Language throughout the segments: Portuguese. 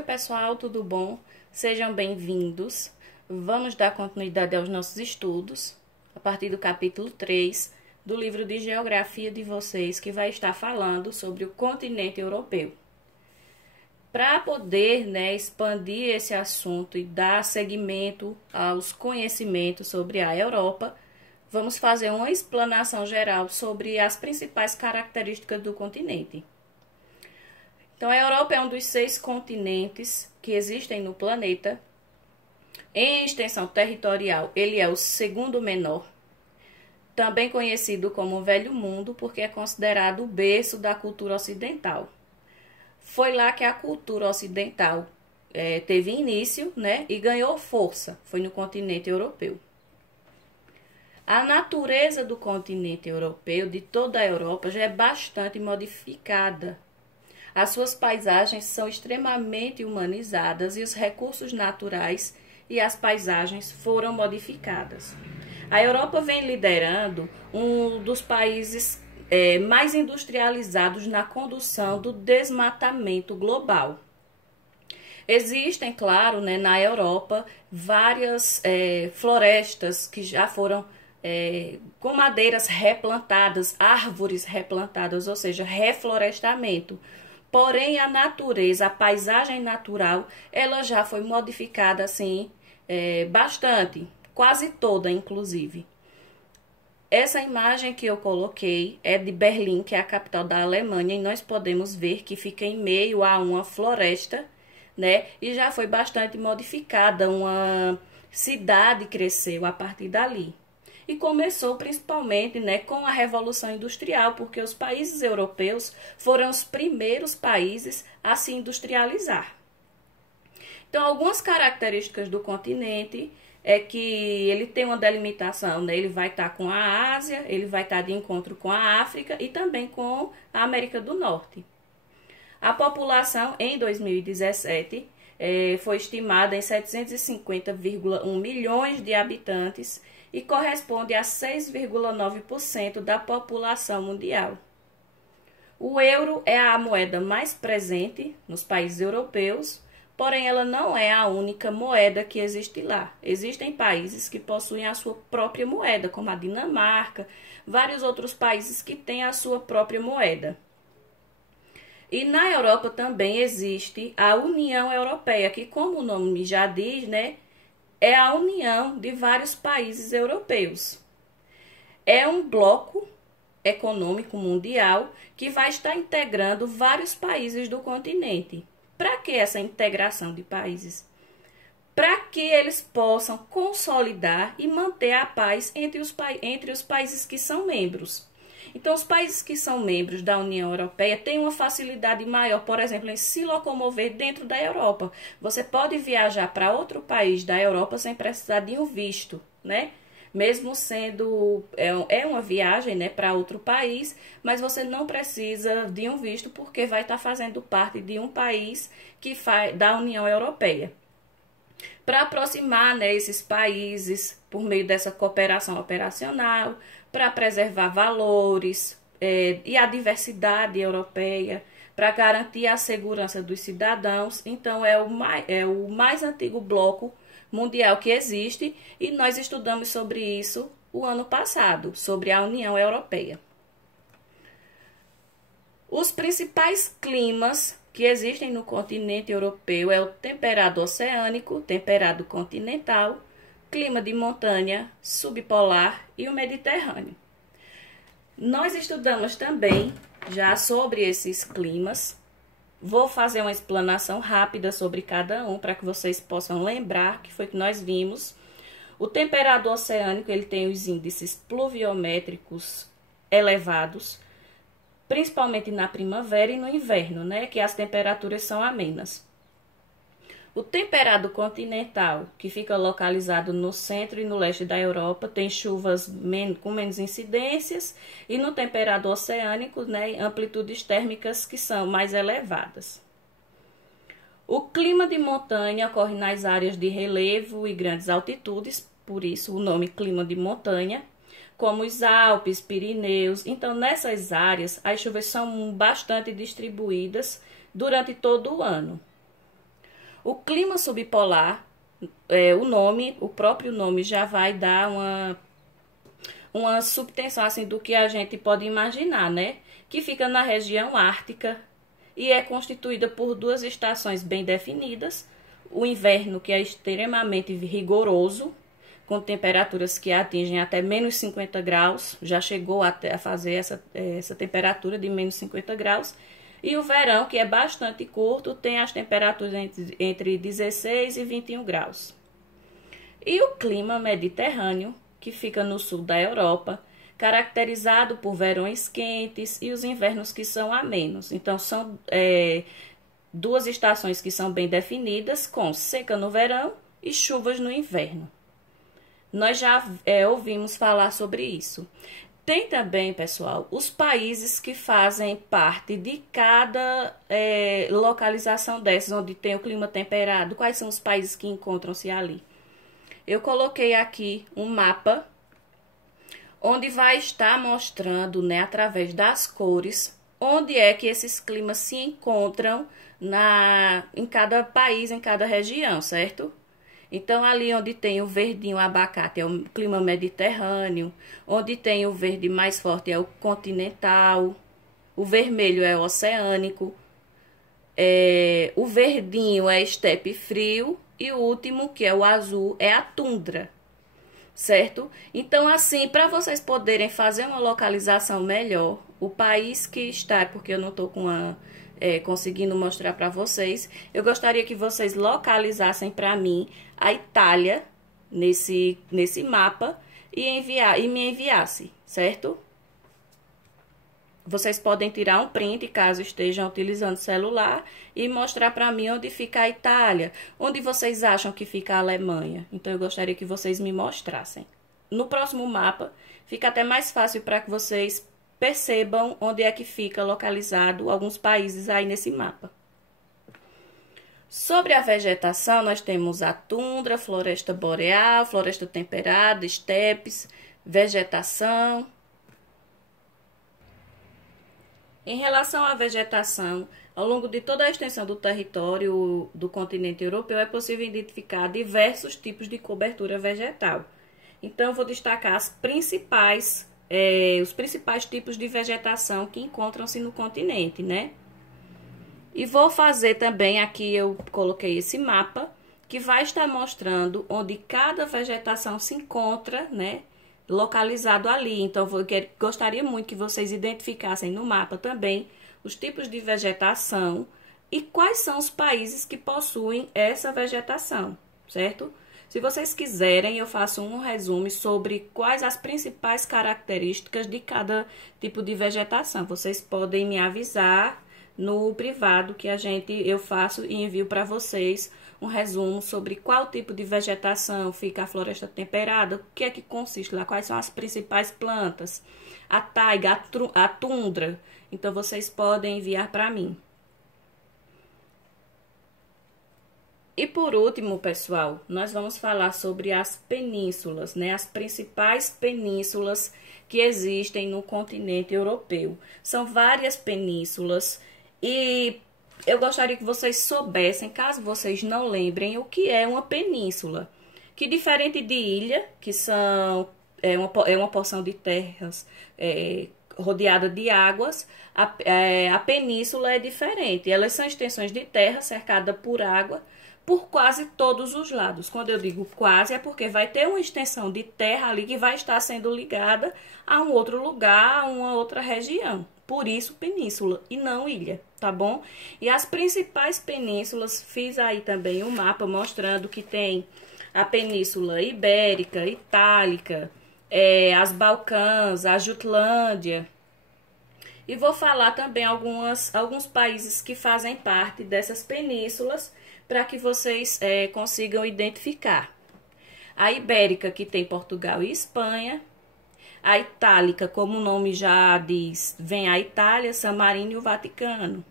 Oi pessoal, tudo bom? Sejam bem-vindos. Vamos dar continuidade aos nossos estudos a partir do capítulo 3 do livro de Geografia de vocês, que vai estar falando sobre o continente europeu. Para poder, expandir esse assunto e dar seguimento aos conhecimentos sobre a Europa, vamos fazer uma explanação geral sobre as principais características do continente. Então, a Europa é um dos 6 continentes que existem no planeta. Em extensão territorial, ele é o segundo menor, também conhecido como Velho Mundo, porque é considerado o berço da cultura ocidental. Foi lá que a cultura ocidental teve início, e ganhou força, foi no continente europeu. A natureza do continente europeu, de toda a Europa, já é bastante modificada. As suas paisagens são extremamente humanizadas e os recursos naturais e as paisagens foram modificadas. A Europa vem liderando um dos países mais industrializados na condução do desmatamento global. Existem, claro, na Europa, várias florestas que já foram com madeiras replantadas, árvores replantadas, ou seja, reflorestamento. Porém, a natureza, a paisagem natural, ela já foi modificada assim bastante, quase toda, inclusive. Essa imagem que eu coloquei é de Berlim, que é a capital da Alemanha, e nós podemos ver que fica em meio a uma floresta, e já foi bastante modificada, uma cidade cresceu a partir dali. E começou principalmente com a Revolução Industrial, porque os países europeus foram os primeiros países a se industrializar. Então, algumas características do continente é que ele tem uma delimitação, ele vai estar com a Ásia, ele vai estar de encontro com a África e também com a América do Norte. A população em 2017 foi estimada em 750,1 milhões de habitantes, e corresponde a 6,9% da população mundial. O euro é a moeda mais presente nos países europeus, porém ela não é a única moeda que existe lá. Existem países que possuem a sua própria moeda, como a Dinamarca, vários outros países que têm a sua própria moeda. E na Europa também existe a União Europeia, que, como o nome já diz, é a união de vários países europeus. É um bloco econômico mundial que vai estar integrando vários países do continente. Para que essa integração de países? Para que eles possam consolidar e manter a paz entre os países que são membros. Então, os países que são membros da União Europeia têm uma facilidade maior, por exemplo, em se locomover dentro da Europa. Você pode viajar para outro país da Europa sem precisar de um visto, Mesmo sendo uma viagem, para outro país, mas você não precisa de um visto porque vai estar fazendo parte de um país da União Europeia. Para aproximar esses países por meio dessa cooperação operacional, para preservar valores e a diversidade europeia, para garantir a segurança dos cidadãos. Então, é o mais antigo bloco mundial que existe, e nós estudamos sobre isso o ano passado, sobre a União Europeia. Os principais climas que existem no continente europeu é o temperado oceânico, temperado continental, clima de montanha, subpolar e o Mediterrâneo. Nós estudamos também já sobre esses climas. Vou fazer uma explanação rápida sobre cada um para que vocês possam lembrar que foi que nós vimos. O temperado oceânico, ele tem os índices pluviométricos elevados, principalmente na primavera e no inverno, que as temperaturas são amenas. O temperado continental, que fica localizado no centro e no leste da Europa, tem chuvas com menos incidências, e no temperado oceânico, amplitudes térmicas que são mais elevadas. O clima de montanha ocorre nas áreas de relevo e grandes altitudes, por isso o nome clima de montanha, como os Alpes, Pirineus. Então, nessas áreas, as chuvas são bastante distribuídas durante todo o ano. O clima subpolar, o próprio nome já vai dar uma subtensão assim do que a gente pode imaginar, né? Que fica na região ártica e é constituída por duas estações bem definidas. O inverno, que é extremamente rigoroso, com temperaturas que atingem até menos 50 graus, já chegou até a fazer essa temperatura de menos 50 graus. E o verão, que é bastante curto, tem as temperaturas entre 16 e 21 graus. E o clima mediterrâneo, que fica no sul da Europa, caracterizado por verões quentes e os invernos que são amenos. Então, são duas estações que são bem definidas, com seca no verão e chuvas no inverno. Nós já ouvimos falar sobre isso. Tem também, pessoal, os países que fazem parte de cada localização dessas, onde tem o clima temperado. Quais são os países que encontram-se ali? Eu coloquei aqui um mapa, onde vai estar mostrando, né, através das cores, onde é que esses climas se encontram em cada país, em cada região, certo? Então, ali onde tem o verdinho abacate é o clima mediterrâneo, onde tem o verde mais forte é o continental, o vermelho é o oceânico, o verdinho é estepe frio e o último, que é o azul, é a tundra, certo? Então, assim, para vocês poderem fazer uma localização melhor, o país que está, porque eu não estou conseguindo mostrar para vocês, eu gostaria que vocês localizassem para mim a Itália nesse mapa e me enviasse, certo? Vocês podem tirar um print caso estejam utilizando celular e mostrar para mim onde fica a Itália, onde vocês acham que fica a Alemanha. Então eu gostaria que vocês me mostrassem. No próximo mapa fica até mais fácil para que vocês percebam onde é que fica localizado alguns países aí nesse mapa. Sobre a vegetação, nós temos a tundra, floresta boreal, floresta temperada, estepes, vegetação. Em relação à vegetação, ao longo de toda a extensão do território do continente europeu, é possível identificar diversos tipos de cobertura vegetal. Então, eu vou destacar os principais tipos de vegetação que encontram-se no continente, né? E vou fazer também, aqui eu coloquei esse mapa, que vai estar mostrando onde cada vegetação se encontra, né? Localizado ali. Então, gostaria muito que vocês identificassem no mapa também os tipos de vegetação e quais são os países que possuem essa vegetação, certo? Se vocês quiserem, eu faço um resumo sobre quais as principais características de cada tipo de vegetação. Vocês podem me avisar no privado que eu faço e envio para vocês um resumo sobre qual tipo de vegetação fica a floresta temperada, o que é que consiste lá, quais são as principais plantas, a taiga, a tundra. Então, vocês podem enviar para mim. E por último, pessoal, nós vamos falar sobre as penínsulas, né? As principais penínsulas que existem no continente europeu. São várias penínsulas e eu gostaria que vocês soubessem, caso vocês não lembrem, o que é uma península. Que diferente de ilha, que é uma porção de terras rodeada de águas, a península é diferente. Elas são extensões de terra cercada por água por quase todos os lados. Quando eu digo quase, é porque vai ter uma extensão de terra ali que vai estar sendo ligada a um outro lugar, a uma outra região. Por isso, península e não ilha, tá bom? E as principais penínsulas, fiz aí também um mapa mostrando que tem a Península Ibérica, Itálica, as Balcãs, a Jutlândia. E vou falar também alguns países que fazem parte dessas penínsulas para que vocês consigam identificar. A Ibérica, que tem Portugal e Espanha. A Itálica, como o nome já diz, vem a Itália, San Marino e o Vaticano.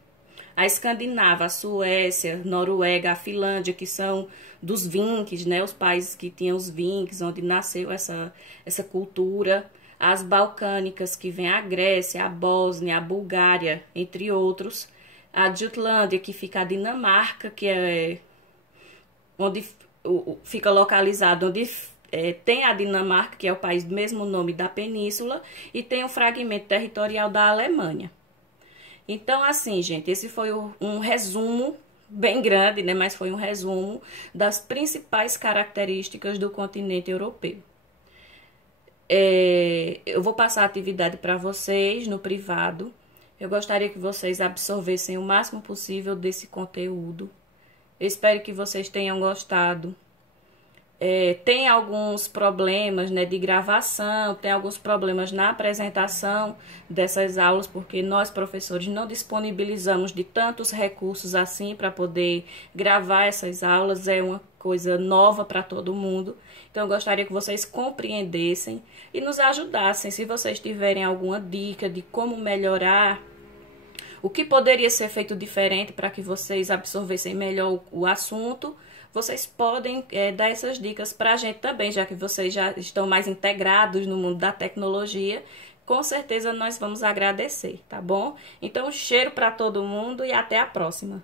A Escandinava, a Suécia, Noruega, a Finlândia, que são dos Vikings, né? Os países que tinham os Vikings, onde nasceu essa cultura. As Balcânicas, que vem a Grécia, a Bósnia, a Bulgária, entre outros. A Jutlândia, que fica a Dinamarca, que é onde fica localizado onde tem a Dinamarca, que é o país do mesmo nome da península, e tem um fragmento territorial da Alemanha. Então, assim, gente, esse foi um resumo bem grande, né? Mas foi um resumo das principais características do continente europeu. Eu vou passar a atividade para vocês no privado. Eu gostaria que vocês absorvessem o máximo possível desse conteúdo. Eu espero que vocês tenham gostado. Tem alguns problemas, né, de gravação, tem alguns problemas na apresentação dessas aulas, porque nós, professores, não disponibilizamos de tantos recursos assim para poder gravar essas aulas. É uma coisa nova para todo mundo. Então, eu gostaria que vocês compreendessem e nos ajudassem. Se vocês tiverem alguma dica de como melhorar, o que poderia ser feito diferente para que vocês absorvessem melhor o assunto, vocês podem dar essas dicas para a gente também, já que vocês já estão mais integrados no mundo da tecnologia. Com certeza nós vamos agradecer, tá bom? Então, cheiro para todo mundo e até a próxima.